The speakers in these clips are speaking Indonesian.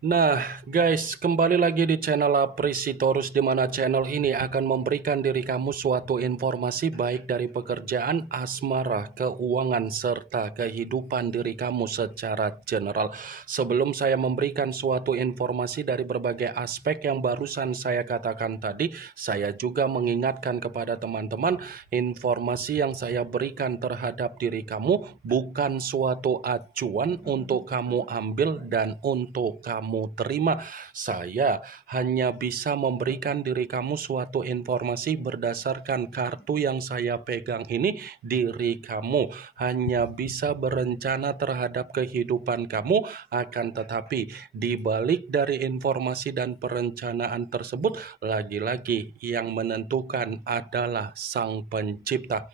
Nah, guys, kembali lagi di channel Aprisitorus, di mana channel ini akan memberikan diri kamu suatu informasi baik dari pekerjaan, asmara, keuangan, serta kehidupan diri kamu secara general. Sebelum saya memberikan suatu informasi dari berbagai aspek yang barusan saya katakan tadi, saya juga mengingatkan kepada teman-teman, informasi yang saya berikan terhadap diri kamu bukan suatu acuan untuk kamu ambil dan untuk kamu terima. Saya hanya bisa memberikan diri kamu suatu informasi berdasarkan kartu yang saya pegang ini. Diri kamu hanya bisa berencana terhadap kehidupan kamu, akan tetapi di balik dari informasi dan perencanaan tersebut, lagi-lagi yang menentukan adalah Sang Pencipta.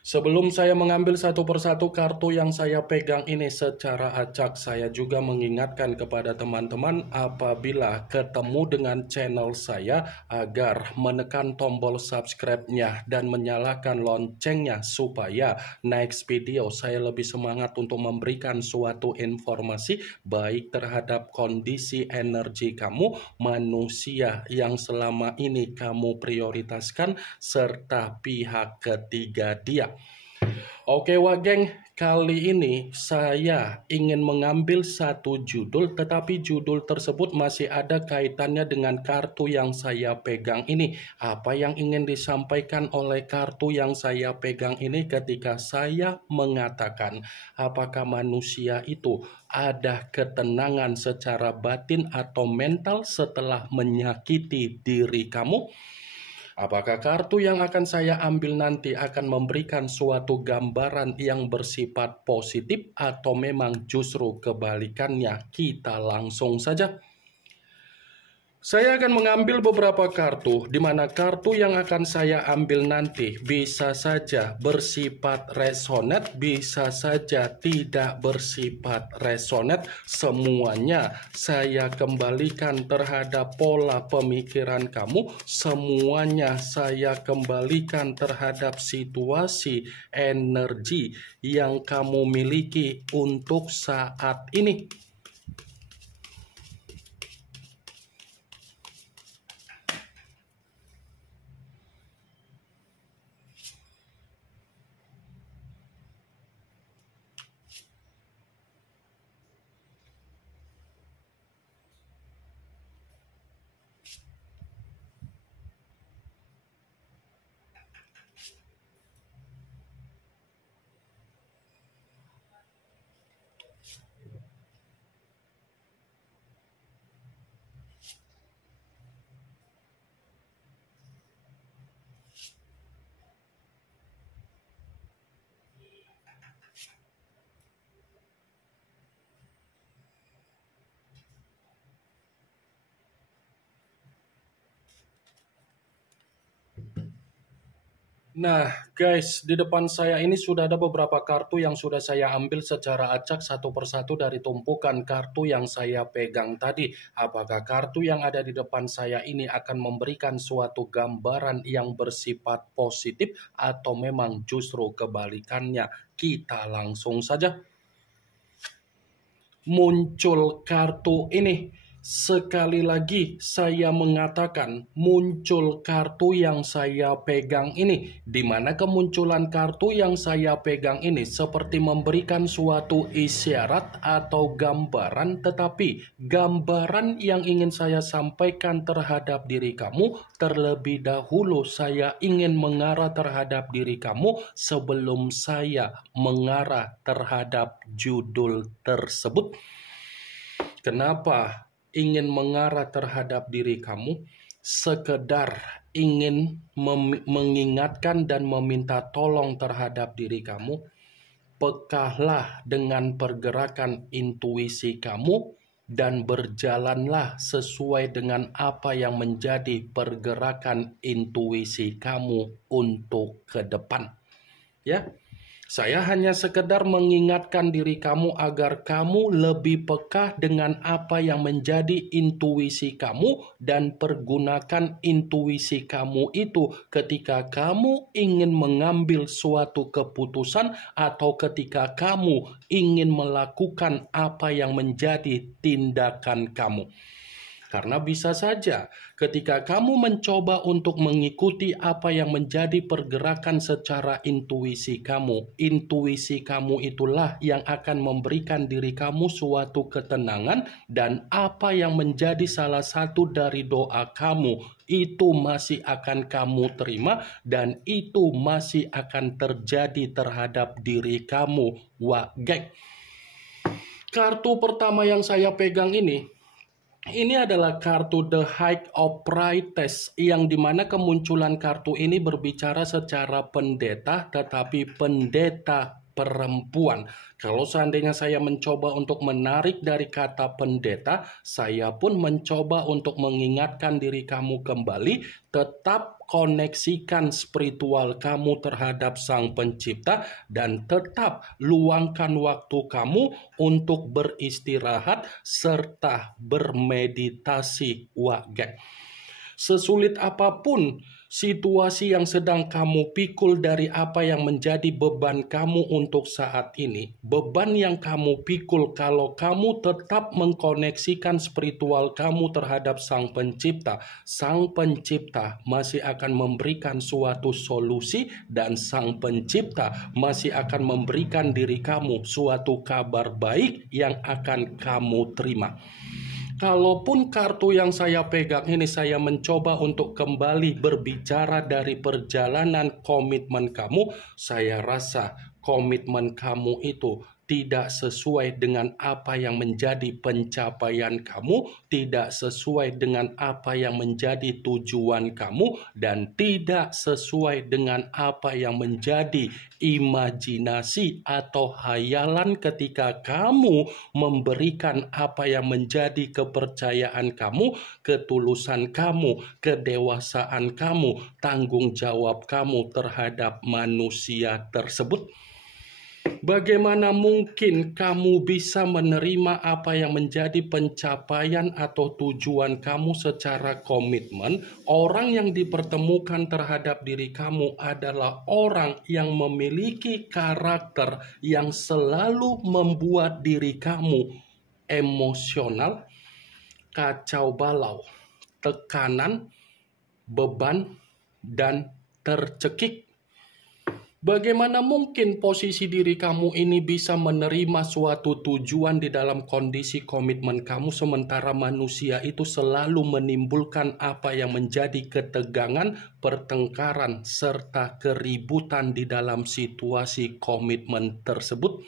Sebelum saya mengambil satu persatu kartu yang saya pegang ini secara acak, saya juga mengingatkan kepada teman-teman apabila ketemu dengan channel saya agar menekan tombol subscribe-nya dan menyalakan loncengnya supaya next video saya lebih semangat untuk memberikan suatu informasi baik terhadap kondisi energi kamu, manusia yang selama ini kamu prioritaskan, serta pihak ketiga dia. Oke Wageng, kali ini saya ingin mengambil satu judul, tetapi judul tersebut masih ada kaitannya dengan kartu yang saya pegang ini. Apa yang ingin disampaikan oleh kartu yang saya pegang ini ketika saya mengatakan apakah manusia itu ada ketenangan secara batin atau mental setelah menyakiti diri kamu? Apakah kartu yang akan saya ambil nanti akan memberikan suatu gambaran yang bersifat positif atau memang justru kebalikannya? Kita langsung saja. Saya akan mengambil beberapa kartu, di mana kartu yang akan saya ambil nanti bisa saja bersifat resonate, bisa saja tidak bersifat resonate. Semuanya saya kembalikan terhadap pola pemikiran kamu, semuanya saya kembalikan terhadap situasi energi yang kamu miliki untuk saat ini. Nah, guys, di depan saya ini sudah ada beberapa kartu yang sudah saya ambil secara acak satu persatu dari tumpukan kartu yang saya pegang tadi. Apakah kartu yang ada di depan saya ini akan memberikan suatu gambaran yang bersifat positif atau memang justru kebalikannya? Kita langsung saja. Muncul kartu ini. Sekali lagi saya mengatakan muncul kartu yang saya pegang ini, di mana kemunculan kartu yang saya pegang ini seperti memberikan suatu isyarat atau gambaran, tetapi gambaran yang ingin saya sampaikan terhadap diri kamu, terlebih dahulu saya ingin mengarah terhadap diri kamu sebelum saya mengarah terhadap judul tersebut. Kenapa ingin mengarah terhadap diri kamu? Sekedar ingin mengingatkan dan meminta tolong terhadap diri kamu. Pekahlah dengan pergerakan intuisi kamu dan berjalanlah sesuai dengan apa yang menjadi pergerakan intuisi kamu untuk ke depan. Ya. Saya hanya sekedar mengingatkan diri kamu agar kamu lebih peka dengan apa yang menjadi intuisi kamu dan pergunakan intuisi kamu itu ketika kamu ingin mengambil suatu keputusan atau ketika kamu ingin melakukan apa yang menjadi tindakan kamu. Karena bisa saja ketika kamu mencoba untuk mengikuti apa yang menjadi pergerakan secara intuisi kamu itulah yang akan memberikan diri kamu suatu ketenangan, dan apa yang menjadi salah satu dari doa kamu itu masih akan kamu terima dan itu masih akan terjadi terhadap diri kamu. Wah, geng. Kartu pertama yang saya pegang ini adalah kartu The High of Priestess, yang dimana kemunculan kartu ini berbicara secara pendeta, tetapi pendeta perempuan. Kalau seandainya saya mencoba untuk menarik dari kata pendeta, saya pun mencoba untuk mengingatkan diri kamu kembali, tetap koneksikan spiritual kamu terhadap Sang Pencipta dan tetap luangkan waktu kamu untuk beristirahat serta bermeditasi. Wah, geng. Sesulit apapun situasi yang sedang kamu pikul dari apa yang menjadi beban kamu untuk saat ini, beban yang kamu pikul kalau kamu tetap mengkoneksikan spiritual kamu terhadap Sang Pencipta masih akan memberikan suatu solusi dan Sang Pencipta masih akan memberikan diri kamu suatu kabar baik yang akan kamu terima. Kalaupun kartu yang saya pegang ini saya mencoba untuk kembali berbicara dari perjalanan komitmen kamu, saya rasa komitmen kamu itu tidak sesuai dengan apa yang menjadi pencapaian kamu, tidak sesuai dengan apa yang menjadi tujuan kamu, dan tidak sesuai dengan apa yang menjadi imajinasi atau hayalan ketika kamu memberikan apa yang menjadi kepercayaan kamu, ketulusan kamu, kedewasaan kamu, tanggung jawab kamu terhadap manusia tersebut. Bagaimana mungkin kamu bisa menerima apa yang menjadi pencapaian atau tujuan kamu secara komitmen? Orang yang dipertemukan terhadap diri kamu adalah orang yang memiliki karakter yang selalu membuat diri kamu emosional, kacau balau, tekanan, beban, dan tercekik. Bagaimana mungkin posisi diri kamu ini bisa menerima suatu tujuan di dalam kondisi komitmen kamu, sementara manusia itu selalu menimbulkan apa yang menjadi ketegangan, pertengkaran, serta keributan di dalam situasi komitmen tersebut?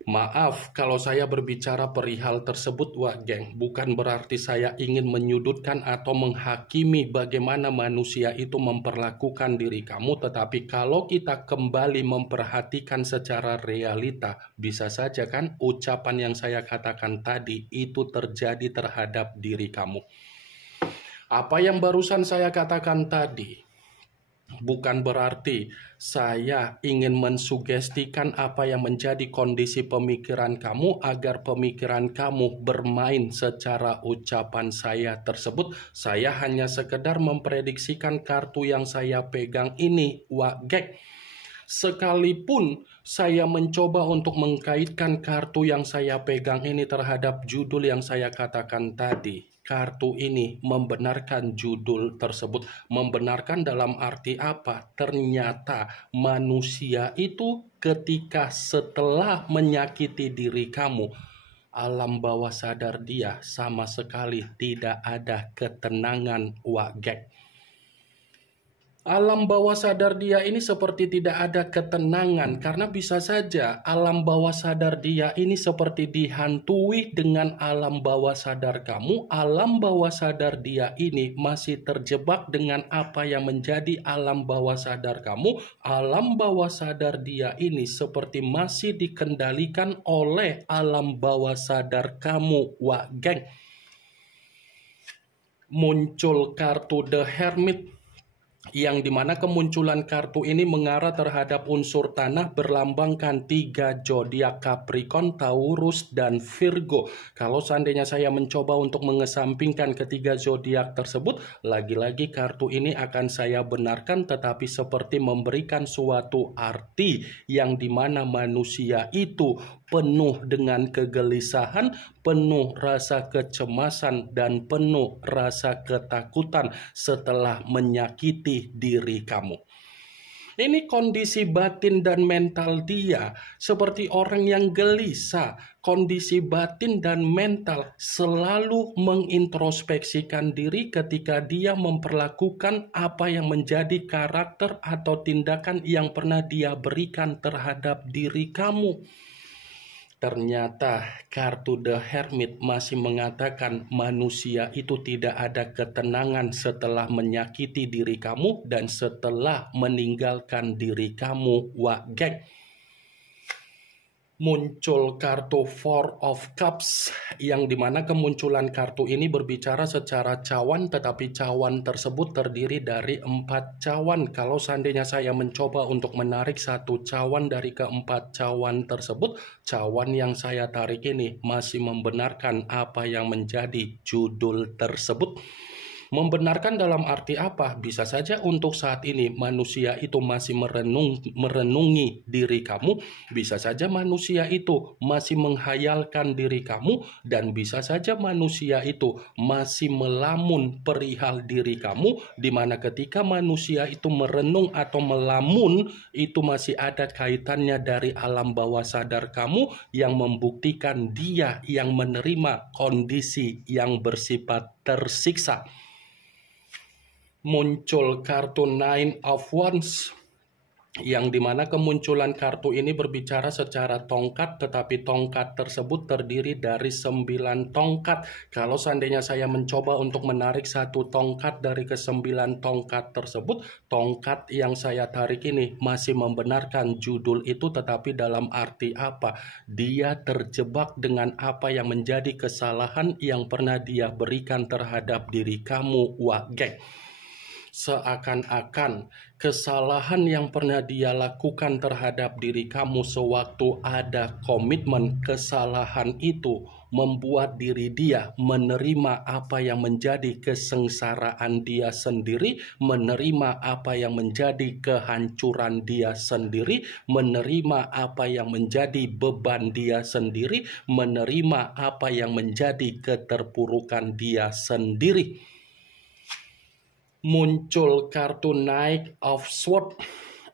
Maaf kalau saya berbicara perihal tersebut, wah geng, bukan berarti saya ingin menyudutkan atau menghakimi bagaimana manusia itu memperlakukan diri kamu, tetapi kalau kita kembali memperhatikan secara realita, bisa saja kan ucapan yang saya katakan tadi itu terjadi terhadap diri kamu. Apa yang barusan saya katakan tadi bukan berarti saya ingin mensugestikan apa yang menjadi kondisi pemikiran kamu agar pemikiran kamu bermain secara ucapan saya tersebut. Saya hanya sekedar memprediksikan kartu yang saya pegang ini, wagek. Sekalipun saya mencoba untuk mengkaitkan kartu yang saya pegang ini terhadap judul yang saya katakan tadi, kartu ini membenarkan judul tersebut. Membenarkan dalam arti apa? Ternyata manusia itu ketika setelah menyakiti diri kamu, alam bawah sadar dia sama sekali tidak ada ketenangan, wagek. Alam bawah sadar dia ini seperti tidak ada ketenangan, karena bisa saja alam bawah sadar dia ini seperti dihantui dengan alam bawah sadar kamu. Alam bawah sadar dia ini masih terjebak dengan apa yang menjadi alam bawah sadar kamu. Alam bawah sadar dia ini seperti masih dikendalikan oleh alam bawah sadar kamu. Wah, geng. Muncul kartu The Hermit. yang dimana kemunculan kartu ini mengarah terhadap unsur tanah berlambangkan 3 zodiak Capricorn, Taurus, dan Virgo. Kalau seandainya saya mencoba untuk mengesampingkan ketiga zodiak tersebut, lagi-lagi kartu ini akan saya benarkan, tetapi seperti memberikan suatu arti yang dimana manusia itu penuh dengan kegelisahan, penuh rasa kecemasan, dan penuh rasa ketakutan setelah menyakiti diri kamu. Ini kondisi batin dan mental dia seperti orang yang gelisah. Kondisi batin dan mental selalu mengintrospeksikan diri ketika dia memperlakukan apa yang menjadi karakter atau tindakan yang pernah dia berikan terhadap diri kamu. Ternyata kartu The Hermit masih mengatakan manusia itu tidak ada ketenangan setelah menyakiti diri kamu dan setelah meninggalkan diri kamu. Wah, geng. Muncul kartu Four of Cups, yang dimana kemunculan kartu ini berbicara secara cawan, tetapi cawan tersebut terdiri dari 4 cawan. Kalau seandainya saya mencoba untuk menarik satu cawan dari keempat cawan tersebut, cawan yang saya tarik ini masih membenarkan apa yang menjadi judul tersebut. Membenarkan dalam arti apa? Bisa saja untuk saat ini manusia itu masih merenungi diri kamu, bisa saja manusia itu masih menghayalkan diri kamu, dan bisa saja manusia itu masih melamun perihal diri kamu, di mana ketika manusia itu merenung atau melamun, itu masih ada kaitannya dari alam bawah sadar kamu yang membuktikan dia yang menerima kondisi yang bersifat tersiksa. Muncul kartu Nine of Wands, yang dimana kemunculan kartu ini berbicara secara tongkat, tetapi tongkat tersebut terdiri dari 9 tongkat. Kalau seandainya saya mencoba untuk menarik satu tongkat dari ke-9 tongkat tersebut, tongkat yang saya tarik ini masih membenarkan judul itu, tetapi dalam arti apa? Dia terjebak dengan apa yang menjadi kesalahan yang pernah dia berikan terhadap diri kamu. Wah, geng. Seakan-akan kesalahan yang pernah dia lakukan terhadap diri kamu sewaktu ada komitmen, kesalahan itu membuat diri dia menerima apa yang menjadi kesengsaraan dia sendiri, menerima apa yang menjadi kehancuran dia sendiri, menerima apa yang menjadi beban dia sendiri, menerima apa yang menjadi keterpurukan dia sendiri. Muncul kartu Knight of Swords,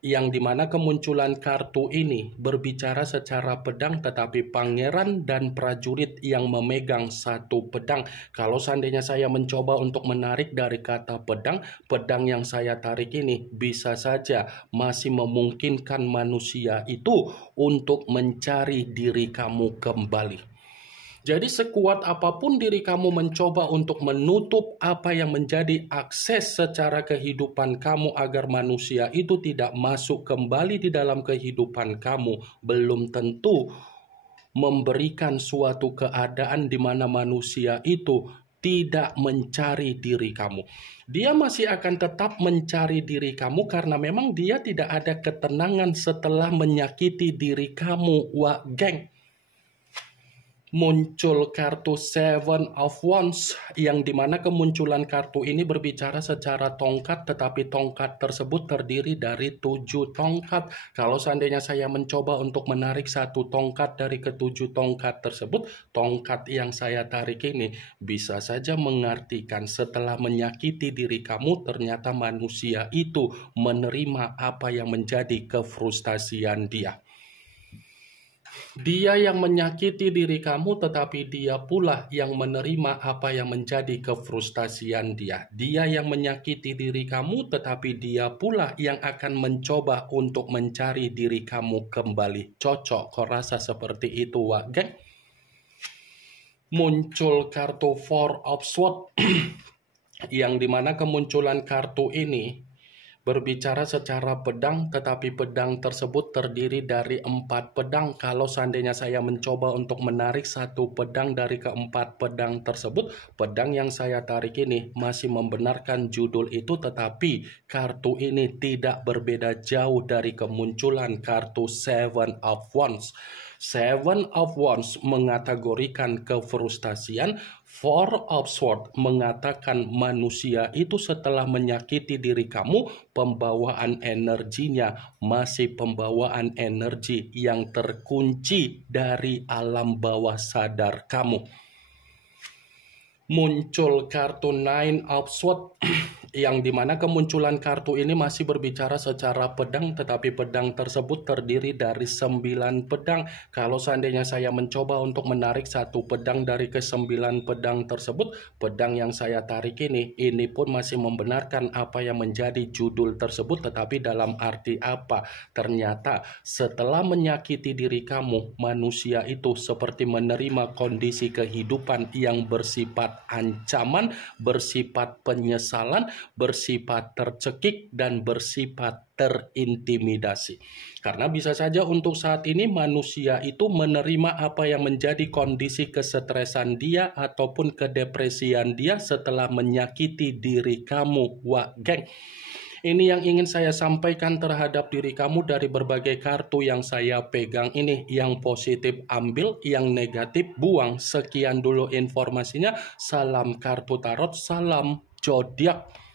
yang dimana kemunculan kartu ini berbicara secara pedang, tetapi pangeran dan prajurit yang memegang satu pedang. Kalau seandainya saya mencoba untuk menarik dari kata pedang, pedang yang saya tarik ini bisa saja masih memungkinkan manusia itu untuk mencari diri kamu kembali. Jadi sekuat apapun diri kamu mencoba untuk menutup apa yang menjadi akses secara kehidupan kamu agar manusia itu tidak masuk kembali di dalam kehidupan kamu, belum tentu memberikan suatu keadaan di mana manusia itu tidak mencari diri kamu. Dia masih akan tetap mencari diri kamu karena memang dia tidak ada ketenangan setelah menyakiti diri kamu. Wah, geng. Muncul kartu Seven of Wands, yang dimana kemunculan kartu ini berbicara secara tongkat, tetapi tongkat tersebut terdiri dari 7 tongkat. Kalau seandainya saya mencoba untuk menarik satu tongkat dari ke-7 tongkat tersebut, tongkat yang saya tarik ini bisa saja mengartikan setelah menyakiti diri kamu, ternyata manusia itu menerima apa yang menjadi kefrustasian dia. Dia yang menyakiti diri kamu, tetapi dia pula yang menerima apa yang menjadi kefrustasian dia. Dia yang menyakiti diri kamu, tetapi dia pula yang akan mencoba untuk mencari diri kamu kembali. Cocok, kau rasa seperti itu, wak, geng? Muncul kartu Four of Swords, yang dimana kemunculan kartu ini berbicara secara pedang, tetapi pedang tersebut terdiri dari 4 pedang. Kalau seandainya saya mencoba untuk menarik satu pedang dari keempat pedang tersebut, pedang yang saya tarik ini masih membenarkan judul itu, tetapi kartu ini tidak berbeda jauh dari kemunculan kartu Seven of Wands. Seven of Wands mengategorikan kefrustasian, Four of Swords mengatakan manusia itu setelah menyakiti diri kamu, pembawaan energinya masih pembawaan energi yang terkunci dari alam bawah sadar kamu. Muncul kartu Nine of Swords yang dimana kemunculan kartu ini masih berbicara secara pedang, tetapi pedang tersebut terdiri dari 9 pedang. Kalau seandainya saya mencoba untuk menarik satu pedang dari ke-9 pedang tersebut, pedang yang saya tarik ini pun masih membenarkan apa yang menjadi judul tersebut, tetapi dalam arti apa? Ternyata setelah menyakiti diri kamu, manusia itu seperti menerima kondisi kehidupan yang bersifat ancaman, bersifat penyesalan, bersifat tercekik, dan bersifat terintimidasi. Karena bisa saja untuk saat ini manusia itu menerima apa yang menjadi kondisi kesetresan dia ataupun kedepresian dia setelah menyakiti diri kamu. Wah, geng. Ini yang ingin saya sampaikan terhadap diri kamu dari berbagai kartu yang saya pegang ini. Yang positif ambil, yang negatif buang. Sekian dulu informasinya. Salam kartu tarot, salam zodiak.